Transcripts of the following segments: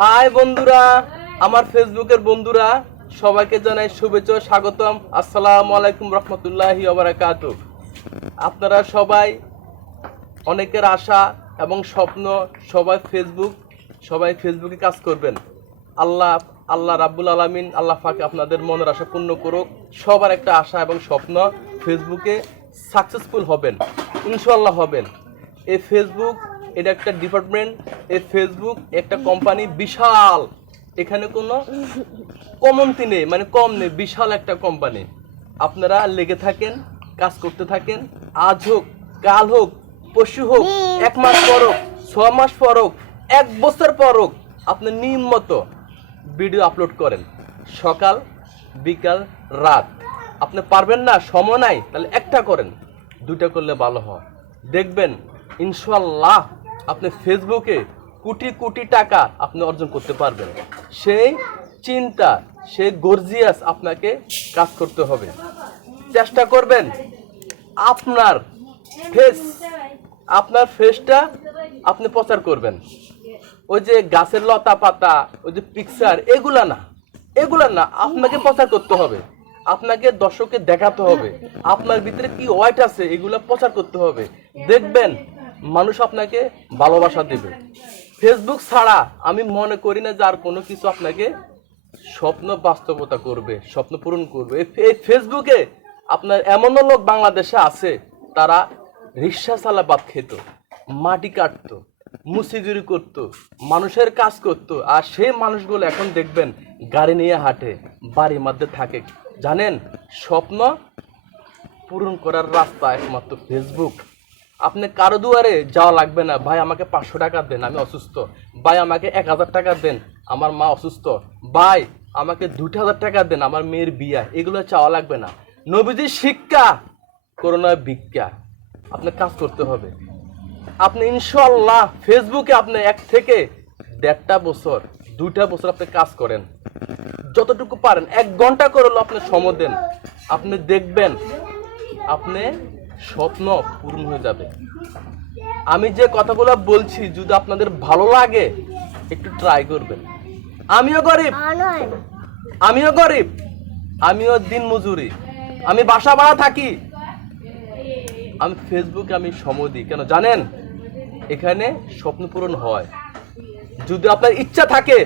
High বন্ধুরা, আমার ফেসবুকের বন্ধুরা সবাইকে জানাই শুভেচ্ছা ও স্বাগতম। আসসালামু আলাইকুম রহমতুল্লাহি ওয়া বারাকাতুহু। আপনারা সবাই অনেকের আশা এবং স্বপ্ন সবাই ফেসবুকে কাজ করবেন। আল্লাহ রাব্বুল আলামিন আল্লাহ পাক আপনাদের মনের আশা পূর্ণ করুক। সবার একটা আশা এবং স্বপ্ন ফেসবুকে সাকসেসফুল হবেন, ইনশাআল্লাহ হবেন। এই ফেসবুক এটা একটা ডিপার্টমেন্ট, এই ফেসবুক একটা কোম্পানি, বিশাল। এখানে কোনো কমতি নেই, মানে কম নেই, বিশাল একটা কোম্পানি। আপনারা লেগে থাকেন, কাজ করতে থাকেন। আজ হোক, কাল হোক, পরশু হোক, 1 মাস পর হোক, 6 মাস পর হোক, 1 বছর পর হোক, আপনি নিয়মিত ভিডিও আপলোড করেন। সকাল, বিকাল, রাত। আপনি পারবেন না, সময় নাই, তাহলে একটা করেন, 2টা করলে ভালো হয়। দেখবেন ইনশাআল্লাহ আপনি ফেসবুকে কোটি কোটি টাকা আপনি অর্জন করতে পারবেন। সেই চিন্তা, সেই গর্জিয়াস আপনাকে কাজ করতে হবে। চেষ্টা করবেন আপনার ফেসটা আপনি প্রচার করবেন। ওই যে গাছের লতা পাতা, ওই যে পিকচার, এগুলা না, আপনাকে প্রচার করতে হবে। আপনাকে দর্শককে দেখাতে হবে আপনার ভিতরে কি ওয়াইট আছে, এগুলা প্রচার করতে হবে। দেখবেন মানুষ আপনাকে ভালোবাসা দেবে। ফেসবুক ছাড়া আমি মনে করি না যে আর কোনো কিছু আপনাকে স্বপ্ন বাস্তবতা করবে, স্বপ্ন পূরণ করবে। এই ফেসবুকে আপনার এমনও লোক বাংলাদেশে আছে, তারা রিক্সা চালা ভাত খেত, মাটি কাটতো, মুসিগিরি করতো, মানুষের কাজ করতো। আর সেই মানুষগুলো এখন দেখবেন গাড়ি নিয়ে হাঁটে, বাড়ির মধ্যে থাকে। জানেন, স্বপ্ন পূরণ করার রাস্তা একমাত্র ফেসবুক। আপনি কারো দুয়ারে যাওয়া লাগবে না, ভাই আমাকে 500 টাকা দেন, আমি অসুস্থ। ভাই আমাকে 1000 টাকা দেন, আমার মা অসুস্থ। ভাই আমাকে 2000 টাকা দেন, আমার মেয়ের বিয়া। এগুলো চাওয়া লাগবে না। নবীজির শিক্ষা, করোনা ভিক্ষা। আপনার কাজ করতে হবে। আপনি ইনশাআল্লাহ ফেসবুকে আপনি 1 থেকে 1.5 বছর, 2টা বছর আপনি কাজ করেন, যতটুকু পারেন। 1 ঘন্টা করলে আপনি সময় দেন, আপনি দেখবেন আপনি স্বপ্ন পূরণ হয়ে যাবে। আমি যে কথাগুলো বলছি যদি আপনাদের ভালো লাগে, একটু ট্রাই করবেন। আমিও গরিব, আমিও দিন মজুরি, আমি বাসা ভাড়া থাকি। আমি ফেসবুকে আমি সময় দিই, কেন জানেন? এখানে স্বপ্ন পূরণ হয় যদি আপনার ইচ্ছা থাকে।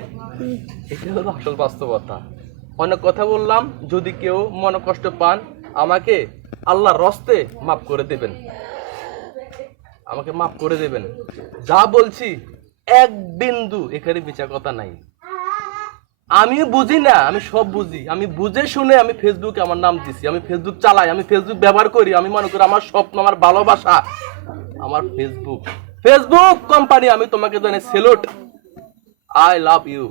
এটা হলো আসল বাস্তবতা। অনেক কথা বললাম, যদি কেউ মনে কষ্ট পান আমাকে আল্লাহর রস্তে মাফ করে দেবেন, আমাকে মাফ করে দেবেন। যা বলছি 1 বিন্দু এখানে বিচার কথা নাই। আমি বুঝি না, আমি সব বুঝি। আমি বুঝে শুনে আমি ফেসবুকে আমার নাম দিছি। আমি ফেসবুক চালাই, আমি ফেসবুক ব্যবহার করি। আমি মনে করি আমার স্বপ্ন, আমার ভালোবাসা আমার ফেসবুক কোম্পানি। আমি তোমাকে জানাই স্যালুট, আই লাভ ইউ।